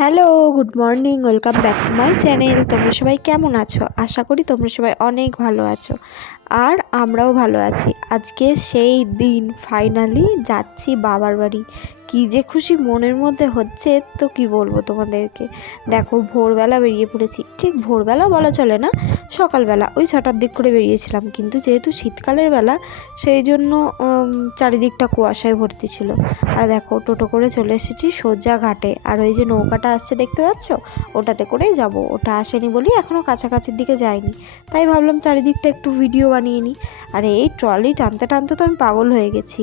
Hello good morning welcome back to my channel তোমরা সবাই কেমন আছো? আশা করি তোমরা সবাই অনেক ভালো আছো। আর আমরাও ভালো আছি। আজকে সেই দিন ফাইনালি যাচ্ছি বাবার বাড়ি। কী যে খুশি মনের মধ্যে হচ্ছে, তো কি বলব তোমাদেরকে? দেখো, ভোরবেলা বেরিয়ে পড়েছি। ঠিক ভোরবেলা বলা চলে না, সকালবেলা, ওই ছটার দিক করে বেরিয়েছিলাম। কিন্তু যেহেতু শীতকালের বেলা, সেই জন্য চারিদিকটা কুয়াশায় ভর্তি ছিল। আর দেখো, টোটো করে চলে এসেছি সোজা ঘাটে। আর ওই যে নৌকাটা আসছে, দেখতে পাচ্ছ? ওটাতে করেই যাব। ওটা আসেনি বলি এখনও কাছাকাছির দিকে যায়নি তাই ভাবলাম চারিদিকটা একটু ভিডিও বানিয়ে নিই আর, এই ট্রলি টানতে টানতে তো আমি পাগল হয়ে গেছি।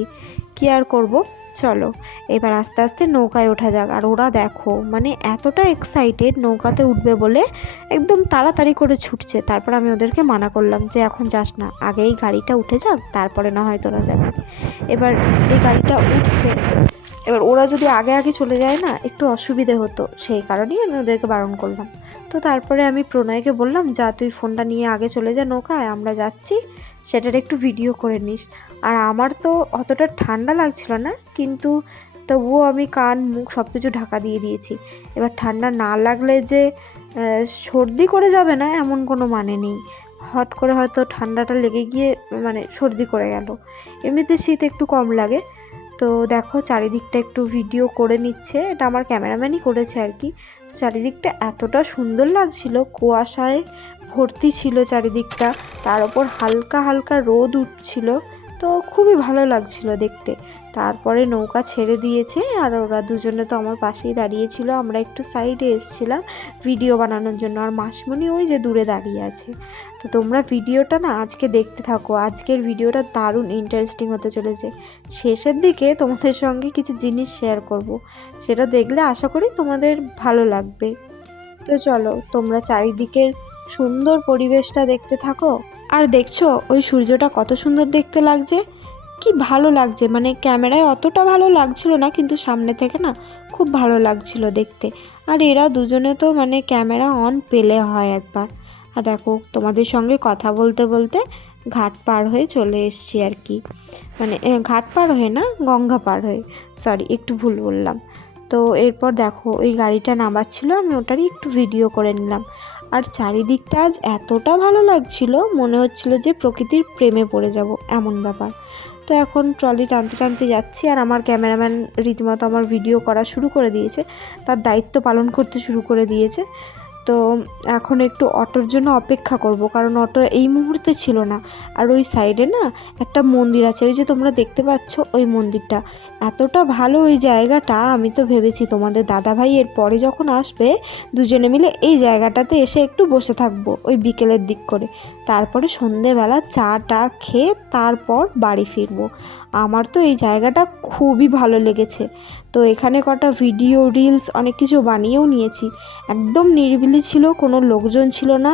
কি আর করব? চলো, এবার আস্তে আস্তে নৌকায় ওঠা যাক। আর ওরা দেখো মানে এতটা এক্সাইটেড নৌকাতে উঠবে বলে একদম তাড়াতাড়ি করে ছুটছে। তারপর আমি ওদেরকে মানা করলাম যে, এখন যাস না, আগে এই গাড়িটা উঠে যাক, তারপরে না হয় তোরা যাবে। এবার এই গাড়িটা উঠছে। এবার ওরা যদি আগে আগে চলে যায় না, একটু অসুবিধে হতো। সেই কারণেই আমি ওদেরকে বারণ করলাম। তো তারপরে আমি প্রণয়কে বললাম, যা, তুই ফোনটা নিয়ে আগে চলে যা নৌকায়, আমরা যাচ্ছি। সেটার একটু ভিডিও করে নিস। আর আমার তো অতটা ঠান্ডা লাগছিল না, কিন্তু তবুও আমি কান, মুখ সব কিছু ঢাকা দিয়ে দিয়েছি। এবার ঠান্ডা না লাগলে যে সর্দি করে যাবে না, এমন কোনো মানে নেই। হট করে হয়তো ঠান্ডাটা লেগে গিয়ে মানে সর্দি করে গেল। এমনিতে শীত একটু কম লাগে। তো দেখো চারিদিকটা একটু ভিডিও করে নিচ্ছে। এটা আমার ক্যামেরাম্যানই করেছে আর কি। চারিদিকটা এতটা সুন্দর লাগছিল, কুয়াশায় ভর্তি ছিল চারিদিকটা। তার ওপর হালকা হালকা রোদ উঠছিল। তো খুবই ভালো লাগছিল দেখতে। তারপরে নৌকা ছেড়ে দিয়েছে আর ওরা দুজনে তো আমার পাশেই দাঁড়িয়েছিল। আমরা একটু সাইডে এসেছিলাম ভিডিও বানানোর জন্য। আর মাসমণি ওই যে দূরে দাঁড়িয়ে আছে। তো তোমরা ভিডিওটা না আজকে দেখতে থাকো। আজকের ভিডিওটা দারুণ ইন্টারেস্টিং হতে চলেছে। শেষের দিকে তোমাদের সঙ্গে কিছু জিনিস শেয়ার করব। সেটা দেখলে আশা করি তোমাদের ভালো লাগবে। তো চলো, তোমরা চারিদিকের সুন্দর পরিবেশটা দেখতে থাকো। আর দেখছ, ওই সূর্যটা কত সুন্দর দেখতে লাগছে? কি ভালো লাগছে মানে ক্যামেরায় অতটা ভালো লাগছিল না, কিন্তু সামনে থেকে না খুব ভালো লাগছিল দেখতে। আর এরা দুজনে তো মানে ক্যামেরা অন পেলে হয় একবার। আর দেখো, তোমাদের সঙ্গে কথা বলতে বলতে ঘাট পার হয়ে চলে এসছি আর কি। মানে ঘাট পার হয়ে না, গঙ্গা পার হয়ে। সরি একটু ভুল বললাম। তো এরপর দেখো, ওই গাড়িটা নামাচ্ছিল, আমি ওটারই একটু ভিডিও করে নিলাম। আর চারিদিকটা আজ এতটা ভালো লাগছিল, মনে হচ্ছিল যে প্রকৃতির প্রেমে পড়ে যাব, এমন ব্যাপার। তো এখন ট্রলি টানতে টানতে যাচ্ছি আর আমার ক্যামেরাম্যান রীতিমতো আমার ভিডিও করা শুরু করে দিয়েছে, তার দায়িত্ব পালন করতে শুরু করে দিয়েছে। তো এখন একটু অটোর জন্য অপেক্ষা করব, কারণ অটো এই মুহূর্তে ছিল না। আর ওই সাইডে না একটা মন্দির আছে, ওই যে তোমরা দেখতে পাচ্ছ ওই মন্দিরটা। এতটা ভালো ওই জায়গাটা, আমি তো ভেবেছি তোমাদের দাদাভাই এর পরে যখন আসবে, দুজনে মিলে এই জায়গাটাতে এসে একটু বসে থাকব, ওই বিকেলের দিক করে। তারপরে সন্ধেবেলা চা টা খেয়ে তারপর বাড়ি ফিরবো। আমার তো এই জায়গাটা খুবই ভালো লেগেছে। তো এখানে কটা ভিডিও রিলস অনেক কিছু বানিয়েও নিয়েছি। একদম নিরিবিলি ছিল, কোনো লোকজন ছিল না।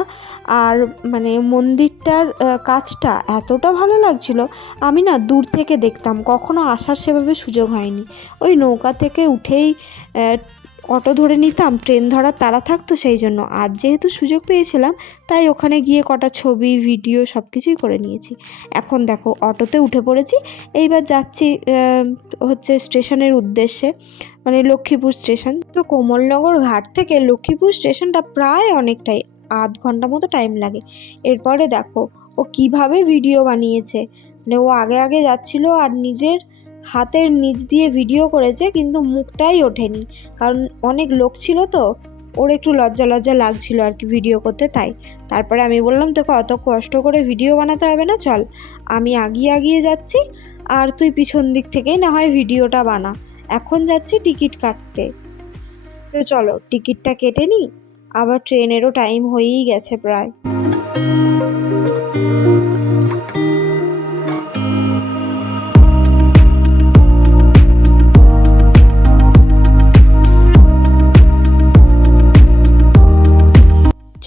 আর মানে মন্দিরটার কাজটা এতটা ভালো লাগছিল, আমি না দূর থেকে দেখতাম। কখনো আসার সেভাবে সুযোগ হয়নি। ওই নৌকা থেকে উঠেই অটো ধরে নিতাম, ট্রেন ধরার তাড়া থাকতো সেই জন্য। আজ যেহেতু সুযোগ পেয়েছিলাম, তাই ওখানে গিয়ে কটা ছবি, ভিডিও সব কিছুই করে নিয়েছি। এখন দেখো, অটোতে উঠে পড়েছি। এইবার যাচ্ছি হচ্ছে স্টেশনের উদ্দেশ্যে মানে লক্ষ্মীপুর স্টেশন। তো কোমলনগর ঘাট থেকে লক্ষ্মীপুর স্টেশনটা প্রায় অনেকটাই, আধ ঘণ্টা মতো টাইম লাগে। এরপরে দেখো, ও কীভাবে ভিডিও বানিয়েছে? মানে ও আগে আগে যাচ্ছিল আর নিজের হাতের নিচ দিয়ে ভিডিও করেছে, কিন্তু মুখটাই ওঠেনি। কারণ অনেক লোক ছিল তো, ওর একটু লজ্জা লজ্জা লাগছিল আর কি ভিডিও করতে, তাই। তারপরে আমি বললাম, তোকে অত কষ্ট করে ভিডিও বানাতে হবে না, চল। আমি আগিয়ে আগিয়ে যাচ্ছি, আর তুই পিছন দিক থেকেই না হয় ভিডিওটা বানা। এখন যাচ্ছি টিকিট কাটতে। তো চলো, টিকিটটা কেটে নিই। আবার ট্রেনেরও টাইম হয়েই গেছে প্রায়।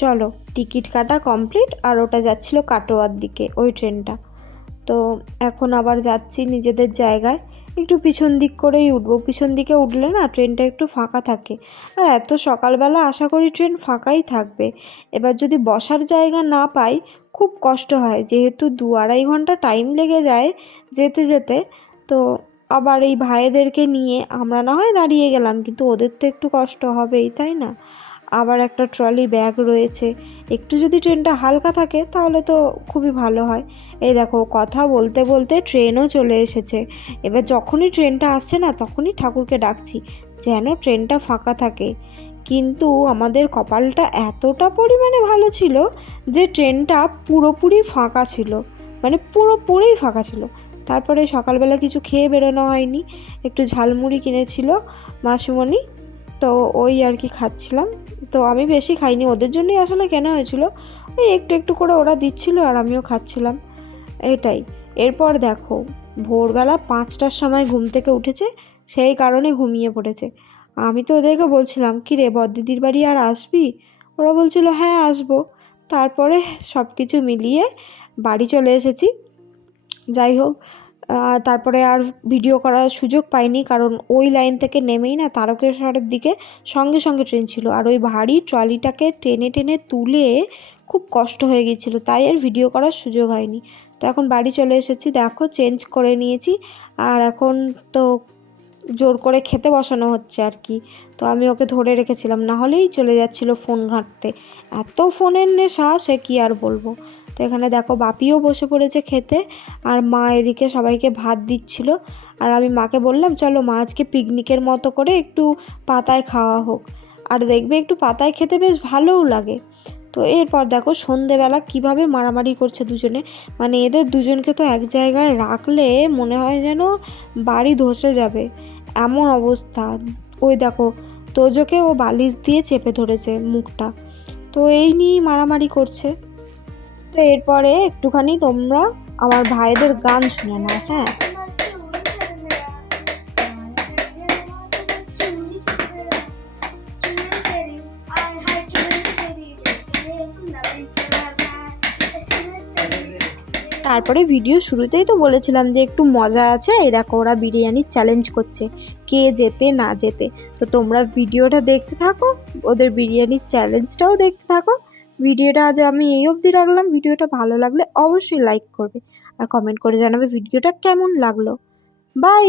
চলো, টিকিট কাটা কমপ্লিট আর ওটা যাচ্ছিল কাটোয়ার দিকে, ওই ট্রেনটা। তো এখন আবার যাচ্ছি নিজেদের জায়গায়। একটু পিছন দিক করেই উঠবো। পিছন দিকে উঠলে না ট্রেনটা একটু ফাঁকা থাকে। আর এত সকালবেলা আশা করি ট্রেন ফাঁকাই থাকবে। এবার যদি বসার জায়গা না পাই, খুব কষ্ট হয়। যেহেতু দু আড়াই ঘণ্টা টাইম লেগে যায় যেতে যেতে, তো আবার এই ভাইদেরকে নিয়ে আমরা না হয় দাঁড়িয়ে গেলাম। কিন্তু ওদের তো একটু কষ্ট হবেই, তাই না? আবার একটা ট্রলি ব্যাগ রয়েছে। একটু যদি ট্রেনটা হালকা থাকে, তাহলে তো খুবই ভালো হয়। এই দেখো, কথা বলতে বলতে ট্রেনও চলে এসেছে। এবার যখনই ট্রেনটা আসছে না, তখনই ঠাকুরকে ডাকছি, যেন ট্রেনটা ফাঁকা থাকে। কিন্তু আমাদের কপালটা এতটা পরিমাণে ভালো ছিল যে ট্রেনটা পুরোপুরি ফাঁকা ছিল। মানে পুরোপুরি ফাঁকা ছিল। তারপরে সকালবেলা কিছু খেয়ে বেরোনো হয়নি। একটু ঝালমুড়ি কিনেছিল মাসিমণি, তো ওই আর কি খাচ্ছিলাম। তো আমি বেশি খাইনি। ওদের জন্যই আসলে কেনা হয়েছিল। ওই একটু একটু করে ওরা দিচ্ছিল আর আমিও খাচ্ছিলাম। এটাই। এরপর দেখো, ভোরবেলা পাঁচটার সময় ঘুম থেকে উঠেছে, সেই কারণে ঘুমিয়ে পড়েছে। আমি তো ওদেরকে বলছিলাম কি রে বদ্দিদির বাড়ি আর আসবি? ওরা বলছিল হ্যাঁ আসব। তারপরে সব কিছু মিলিয়ে বাড়ি চলে এসেছি। যাই হোক তারপরে আর ভিডিও করার সুযোগ পাইনি, কারণ ওই লাইন থেকে নেমেই না তারকেশ্বরের দিকে সঙ্গে সঙ্গে ট্রেন ছিল। আর ওই ভারী ট্রলিটাকে টেনে টেনে তুলে খুব কষ্ট হয়ে গিয়েছিল তাই আর ভিডিও করার সুযোগ হয়নি। তো এখন বাড়ি চলে এসেছি, দেখো চেঞ্জ করে নিয়েছি। আর এখন তো জোর করে খেতে বসানো হচ্ছে আর কি। তো আমি ওকে ধরে রেখেছিলাম, না হলেই চলে যাচ্ছিল ফোন ঘাঁটতে। এত ফোনের নেশা, সে কি আর বলব? তো এখানে দেখো, বাপিও বসে পড়েছে খেতে আর মা এদিকে সবাইকে ভাত দিচ্ছিল। আর আমি মাকে বললাম, চলো মা, আজকে পিকনিকের মতো করে একটু পাতায় খাওয়া হোক। আর দেখবে একটু পাতায় খেতে বেশ ভালোও লাগে। তো এরপর দেখো, সন্ধেবেলা কীভাবে মারামারি করছে দুজনে। মানে এদের দুজনকে তো এক জায়গায় রাখলে মনে হয় যেন বাড়ি ধসে যাবে। এমন অবস্থা। ওই দেখো, তোজোকে ও বালিশ দিয়ে চেপে ধরেছে মুখটা। তো এই নিয়েই মারামারি করছে। তো এরপরে একটুখানি তোমরা আমার ভাইদের গান শুনে নাও হ্যাঁ? তারপরে ভিডিও শুরুতেই তো বলেছিলাম যে একটু মজা আছে। এই দেখো, ওরা বিরিয়ানি চ্যালেঞ্জ করছে, কে যেতে না যেতে। তো তোমরা ভিডিওটা দেখতে থাকো, ওদের বিরিয়ানির চ্যালেঞ্জটাও দেখতে থাকো। ভিডিওটা আজ আমি এই অবধি রাখলাম। ভিডিওটা ভালো লাগলে অবশ্যই লাইক করবে। আর কমেন্ট করে জানাবে ভিডিওটা কেমন লাগল। বাই